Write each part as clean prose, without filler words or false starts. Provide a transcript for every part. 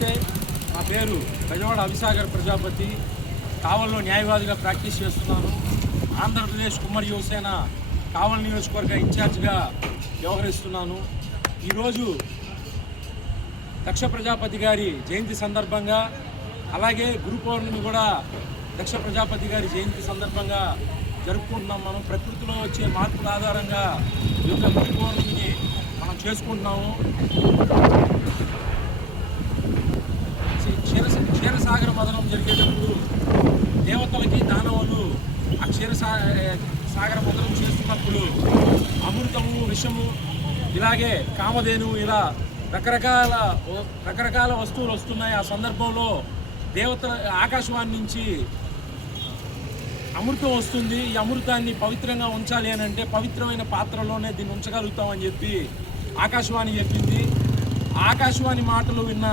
నమస్తే, నా పేరు బెజవాడ అవిసాగర్ ప్రజాపతి. కావల్లో న్యాయవాదిగా ప్రాక్టీస్ చేస్తున్నాను. ఆంధ్రప్రదేశ్ కుమ్మరి యువసేన కావల్ నియోజకవర్గ ఇన్ఛార్జిగా వ్యవహరిస్తున్నాను. ఈరోజు దక్ష ప్రజాపతి గారి జయంతి సందర్భంగా, అలాగే గురు పౌర్ణమి కూడా దక్ష ప్రజాపతి గారి జయంతి సందర్భంగా జరుపుకుంటున్నాం. మనం ప్రకృతిలో వచ్చే మార్పుల ఆధారంగా ఈ యొక్క గురు పౌర్ణమిని మనం చేసుకుంటున్నాము. క్షీరసాగర మదనం జరిగేటప్పుడు దేవతలకి దానవులు ఆ సాగర మదనం చేస్తున్నప్పుడు అమృతము, విషము, ఇలాగే కామధేను, ఇలా రకరకాల వస్తువులు వస్తున్నాయి. ఆ సందర్భంలో దేవతల ఆకాశవాణి నుంచి అమృతం వస్తుంది. ఈ అమృతాన్ని పవిత్రంగా ఉంచాలి అని అంటే పవిత్రమైన పాత్రలోనే దీన్ని ఉంచగలుగుతామని చెప్పి ఆకాశవాణి చెప్పింది. ఆకాశవాణి మాటలు విన్న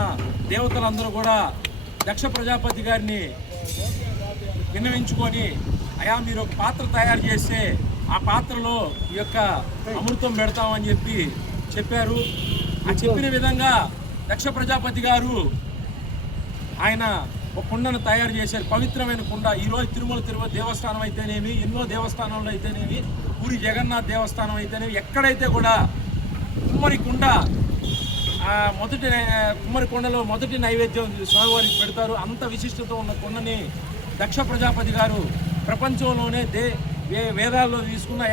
దేవతలందరూ కూడా దక్ష ప్రజాపతి గారిని విన్నవించుకొని, అయా మీరు ఒక పాత్ర తయారు చేస్తే ఆ పాత్రలో ఈ యొక్క అమృతం పెడతామని చెప్పి చెప్పారు. ఆ చెప్పిన విధంగా దక్ష ప్రజాపతి గారు ఆయన ఒక కుండను తయారు చేశారు, పవిత్రమైన కుండ. ఈరోజు తిరుపతి దేవస్థానం అయితేనేమి, ఎన్నో దేవస్థానంలో అయితేనేమి, పూరి జగన్నాథ్ దేవస్థానం అయితేనేమి, ఎక్కడైతే కూడా కుమ్మరి కుండ కుమ్మరి కొండలో మొదటి నైవేద్యం స్వామివారికి పెడతారు. అంత విశిష్టత ఉన్న కొండని దక్ష ప్రజాపతి గారు ప్రపంచంలోనే వేదాల్లో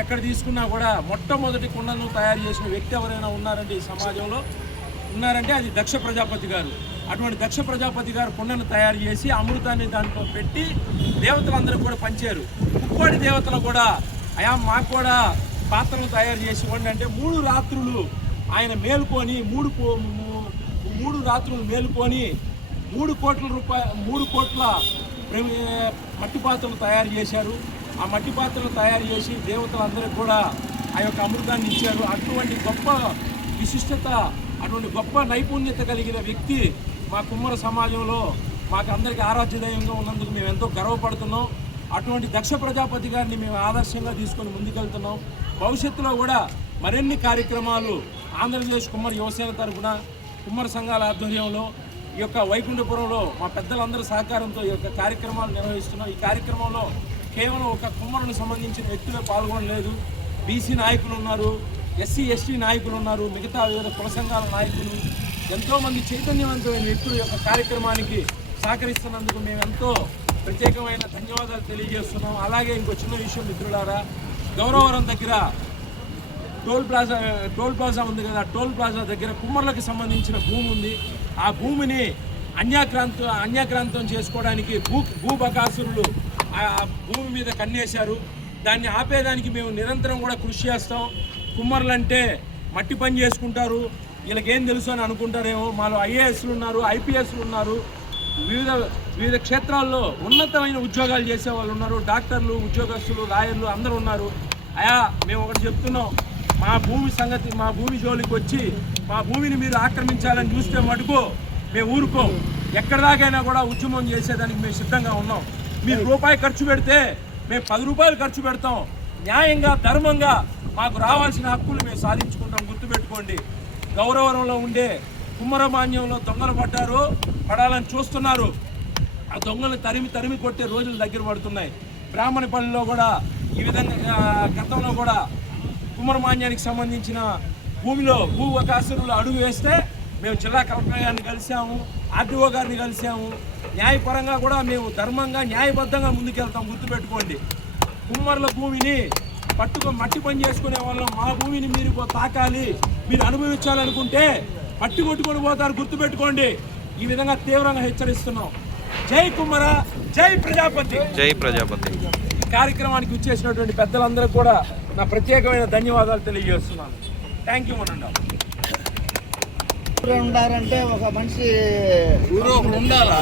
ఎక్కడ తీసుకున్నా కూడా మొట్టమొదటి కుండను తయారు చేసిన వ్యక్తి ఎవరైనా ఉన్నారంటే ఈ సమాజంలో ఉన్నారంటే అది దక్ష ప్రజాపతి గారు. అటువంటి దక్ష ప్రజాపతి గారు కుండను తయారు చేసి అమృతాన్ని దాంట్లో పెట్టి దేవతలందరూ కూడా పంచారు. ముక్కోడి దేవతలు కూడా అయా మాకు కూడా పాత్రలు తయారు చేసి ఇవ్వండి అంటే 3 రాత్రులు ఆయన మేలుకొని 3 రాత్రులు మేలుకొని 3 కోట్ల మట్టి పాత్రలు తయారు చేశారు. ఆ మట్టి పాత్రలు తయారు చేసి దేవతలందరికీ కూడా ఆ యొక్క అమృతాన్ని ఇచ్చారు. అటువంటి గొప్ప విశిష్టత, అటువంటి గొప్ప నైపుణ్యత కలిగిన వ్యక్తి మా కుమ్మర సమాజంలో మాకు అందరికీ ఆరాధ్యదయంగా ఉన్నందుకు మేము ఎంతో గర్వపడుతున్నాం. అటువంటి దక్ష ప్రజాపతి గారిని మేము ఆదర్శంగా తీసుకొని ముందుకెళ్తున్నాం. భవిష్యత్తులో కూడా మరిన్ని కార్యక్రమాలు ఆంధ్రప్రదేశ్ కుమ్మరి యువసేన తరఫున కుమ్మర సంఘాల ఆధ్వర్యంలో ఈ యొక్క వైకుంఠపురంలో మా పెద్దలందరి సహకారంతో ఈ యొక్క కార్యక్రమాలు నిర్వహిస్తున్నాం. ఈ కార్యక్రమంలో కేవలం ఒక కుమ్మరునికి సంబంధించిన వ్యక్తులే పాల్గొనలేదు. బీసీ నాయకులు ఉన్నారు, ఎస్సీ ఎస్టీ నాయకులు ఉన్నారు, మిగతా వివిధ కుల సంఘాల నాయకులు, ఎంతోమంది చైతన్యవంతమైన వ్యక్తులు యొక్క కార్యక్రమానికి సహకరిస్తున్నందుకు మేము ఎంతో ప్రత్యేకమైన ధన్యవాదాలు తెలియజేస్తున్నాం. అలాగే ఇంకో చిన్న విషయం మిత్రులారా, గౌరవరం దగ్గర టోల్ ప్లాజా ఉంది కదా, టోల్ ప్లాజా దగ్గర కుమ్మర్లకు సంబంధించిన భూమి ఉంది. ఆ భూమిని అన్యాక్రాంతం చేసుకోవడానికి భూబకాసురులు ఆ భూమి మీద కన్నేశారు. దాన్ని ఆపేదానికి మేము నిరంతరం కూడా కృషి చేస్తాం. కుమ్మర్లంటే మట్టి పని చేసుకుంటారు, వీళ్ళకేం తెలుసు అని అనుకుంటారేమో. మాలో ఐఏఎస్లు ఉన్నారు, ఐపీఎస్లు ఉన్నారు, వివిధ క్షేత్రాల్లో ఉన్నతమైన ఉద్యోగాలు చేసే వాళ్ళు ఉన్నారు, డాక్టర్లు, ఉద్యోగస్తులు, లాయర్లు అందరూ ఉన్నారు. అయా మేము ఒకటి చెప్తున్నాం, మా భూమి సంగతి, మా భూమి జోలికి వచ్చి మా భూమిని మీరు ఆక్రమించాలని చూస్తే మటుకు మేము ఊరుకోం. ఎక్కడి దాకైనా కూడా ఉద్యమం చేసేదానికి మేము సిద్ధంగా ఉన్నాం. మీరు రూపాయి ఖర్చు పెడితే మేము 10 రూపాయలు ఖర్చు పెడతాం. న్యాయంగా, ధర్మంగా మాకు రావాల్సిన హక్కులు మేము సాధించుకుంటాం. గుర్తుపెట్టుకోండి, గౌరవరంలో ఉండే కుమ్మరమాన్యంలో దొంగలు పడాలని చూస్తున్నారు. ఆ దొంగలు తరిమి కొట్టే రోజులు దగ్గర పడుతున్నాయి. బ్రాహ్మణపల్లిలో కూడా ఈ విధంగా గతంలో కూడా కుమ్మరమాన్యానికి సంబంధించిన భూమిలో భూవకాసురులు అడుగు వేస్తే మేము జిల్లా కలెక్టర్ గారిని కలిసాము, ఆర్డీఓ గారిని కలిసాము. న్యాయపరంగా కూడా మేము ధర్మంగా, న్యాయబద్ధంగా ముందుకెళ్తాం. గుర్తుపెట్టుకోండి, కుమ్మర్ల భూమిని మట్టి పని చేసుకునే వాళ్ళం. మా భూమిని మీరు తాకాలి, మీరు అనుభవించాలనుకుంటే మట్టి కొట్టుకొని పోతారు. గుర్తుపెట్టుకోండి. ఈ విధంగా తీవ్రంగా హెచ్చరిస్తున్నాం. జై కుమ్మర, జై ప్రజాపతి. జై ప్రజాపతి. కార్యక్రమానికి వచ్చేసినటువంటి పెద్దలందరూ కూడా నా ప్రత్యేకమైన ధన్యవాదాలు తెలియజేస్తున్నాను. Thank you. ఉండాలంటే ఒక మనిషి ఉండాలా?